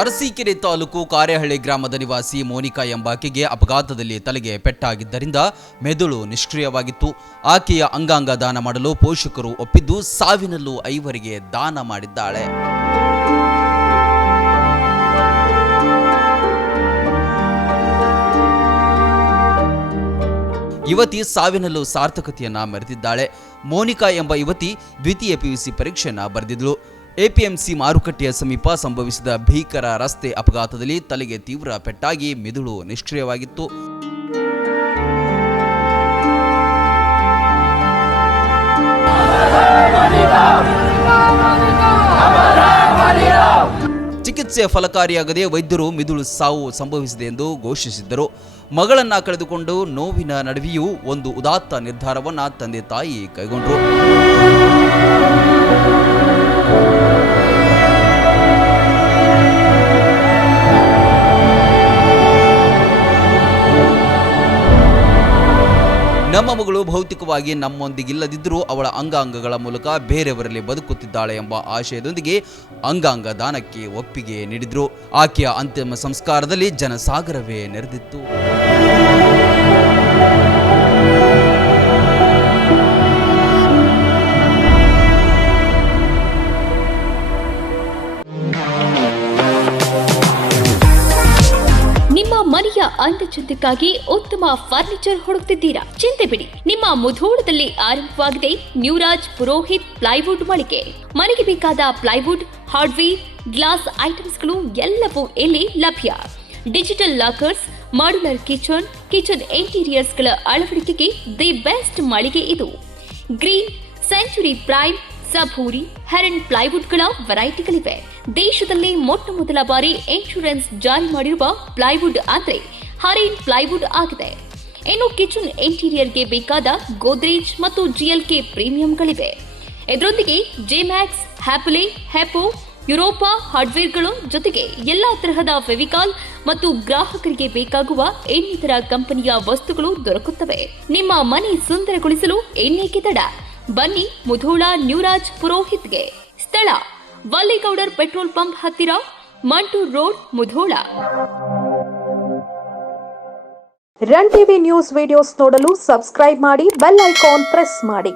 ಅರಸೀಕೆರೆ ತಾಲೂಕು ಕಾರೆಹಳ್ಳಿ ಗ್ರಾಮದ ನಿವಾಸಿ ಮೋನಿಕಾ ಎಂಬಾಕೆಗೆ ಅಪಘಾತದಲ್ಲಿ ತಲೆಗೆ ಪೆಟ್ಟಾಗಿದ್ದರಿಂದ ಮೆದುಳು ನಿಷ್ಕ್ರಿಯವಾಗಿತ್ತು. ಆಕೆಯ ಅಂಗಾಂಗ ದಾನ ಮಾಡಲು ಪೋಷಕರು ಒಪ್ಪಿದ್ದು ಸಾವಿನಲ್ಲೂ 5 ದಾನ ಮಾಡಿದ್ದಾಳೆ. ಯುವತಿ ಸಾವಿನಲ್ಲೂ ಸಾರ್ಥಕತೆಯನ್ನ ಮೆರೆದಿದ್ದಾಳೆ. ಮೋನಿಕಾ ಎಂಬ ಯುವತಿ ದ್ವಿತೀಯ PUC ಪರೀಕ್ಷೆಯನ್ನ ಬರೆದಿದ್ಲು. APMC ಮಾರುಕಟ್ಟೆಯ ಸಮೀಪ ಸಂಭವಿಸಿದ ಭೀಕರ ರಸ್ತೆ ಅಪಘಾತದಲ್ಲಿ ತಲೆಗೆ ತೀವ್ರ ಪೆಟ್ಟಾಗಿ ಮೆದುಳು ನಿಷ್ಕ್ರಿಯವಾಗಿತ್ತು. ಚಿಕಿತ್ಸೆ ಫಲಕಾರಿಯಾಗದೆ ವೈದ್ಯರು ಮಿದುಳು ಸಾವು ಸಂಭವಿಸಿದೆ ಎಂದು ಘೋಷಿಸಿದ್ದರು. ಮಗಳನ್ನ ಕಳೆದುಕೊಂಡು ನೋವಿನ ನಡುವೆಯೂ ಒಂದು ಉದಾತ್ತ ನಿರ್ಧಾರವನ್ನ ತಂದೆ ತಾಯಿ ಕೈಗೊಂಡರು. ನಮ್ಮ ಮಗಳು ಭೌತಿಕವಾಗಿ ನಮ್ಮೊಂದಿಗಿಲ್ಲದಿದ್ದರೂ ಅವಳ ಅಂಗಾಂಗಗಳ ಮೂಲಕ ಬೇರೆಯವರಲ್ಲಿ ಬದುಕುತ್ತಿದ್ದಾಳೆ ಎಂಬ ಆಶಯದೊಂದಿಗೆ ಅಂಗಾಂಗ ದಾನಕ್ಕೆ ಒಪ್ಪಿಗೆ ನೀಡಿದ್ರು. ಆಕೆಯ ಅಂತಿಮ ಸಂಸ್ಕಾರದಲ್ಲಿ ಜನಸಾಗರವೇ ನೆರೆದಿತ್ತು. ನಿಮ್ಮ ಮನೆಯ ಅಂದಚಂದಕ್ಕಾಗಿ ಉತ್ತಮ ಫರ್ನಿಚರ್ ಹುಡುಕ್ತಿದ್ದೀರಾ? ಚಿಂತೆ ಬಿಡಿ, ನಿಮ್ಮ ಮುಧೋಳದಲ್ಲಿ ಆರಂಭವಾಗಿದೆ ನ್ಯೂರಾಜ್ ಪುರೋಹಿತ್ ಪ್ಲೈವುಡ್ ಮಳಿಗೆ. ಮನೆಗೆ ಬೇಕಾದ ಪ್ಲೈವುಡ್, ಹಾರ್ಡ್ವೇರ್, ಗ್ಲಾಸ್ ಐಟಮ್ಸ್ಗಳು ಎಲ್ಲವೂ ಇಲ್ಲಿ ಲಭ್ಯ. ಡಿಜಿಟಲ್ ಲಾಕರ್ಸ್, ಮಾಡ್ಯುಲರ್ ಕಿಚನ್ ಇಂಟೀರಿಯರ್ಸ್ಗಳ ಅಳವಡಿಕೆಗೆ ದಿ ಬೆಸ್ಟ್ ಮಳಿಗೆ ಇದು. ಗ್ರೀನ್, ಸೆಂಚುರಿ ಪ್ರೈಮ್, ಸಭೂರಿ, ಹೆರನ್ ಪ್ಲೈವುಡ್ಗಳ ವೆರೈಟಿಗಳಿವೆ. ದೇಶದಲ್ಲಿ ಮೊಟ್ಟ ಮೊದಲ ಬಾರಿ ಇನ್ಶೂರೆನ್ಸ್ ಜಾರಿ ಮಾಡಿರುವ ಪ್ಲೈವುಡ್ ಅಂದ್ರೆ ಹರೇನ್ ಪ್ಲೈವುಡ್ ಆಗಿದೆ. ಇನ್ನು ಕಿಚನ್ ಇಂಟೀರಿಯರ್ಗೆ ಬೇಕಾದ ಗೋದ್ರೇಜ್ ಮತ್ತು GLK ಪ್ರೀಮಿಯಂಗಳಿವೆ. ಇದರೊಂದಿಗೆ ಜೆಮ್ಯಾಕ್ಸ್, ಹ್ಯಾಪಲೆ, ಹೆಪೋ, ಯುರೋಪಾ ಹಾರ್ಡ್ವೇರ್ಗಳು ಜೊತೆಗೆ ಎಲ್ಲಾ ತರಹದ ಫೆವಿಕಾಲ್ ಮತ್ತು ಗ್ರಾಹಕರಿಗೆ ಬೇಕಾಗುವ ಇನ್ನಿತರ ಕಂಪನಿಯ ವಸ್ತುಗಳು ದೊರಕುತ್ತವೆ. ನಿಮ್ಮ ಮನೆ ಸುಂದರಗೊಳಿಸಲು ಇನ್ನೇಕೆ ತಡ? ಬನ್ನಿ ಮುಧೋಳ ನ್ಯೂರಾಜ್ ಪುರೋಹಿತ್ಗೆ. ಸ್ಥಳ ವಲ್ಲಿಗೌಡರ್ ಪೆಟ್ರೋಲ್ ಪಂಪ್ ಹತ್ತಿರ, Mantur road, Mudhol. Run TV news videos ನೋಡಲು ಸಬ್ಸ್ಕ್ರೈಬ್ ಮಾಡಿ, ಬೆಲ್ ಐಕಾನ್ ಪ್ರೆಸ್ ಮಾಡಿ.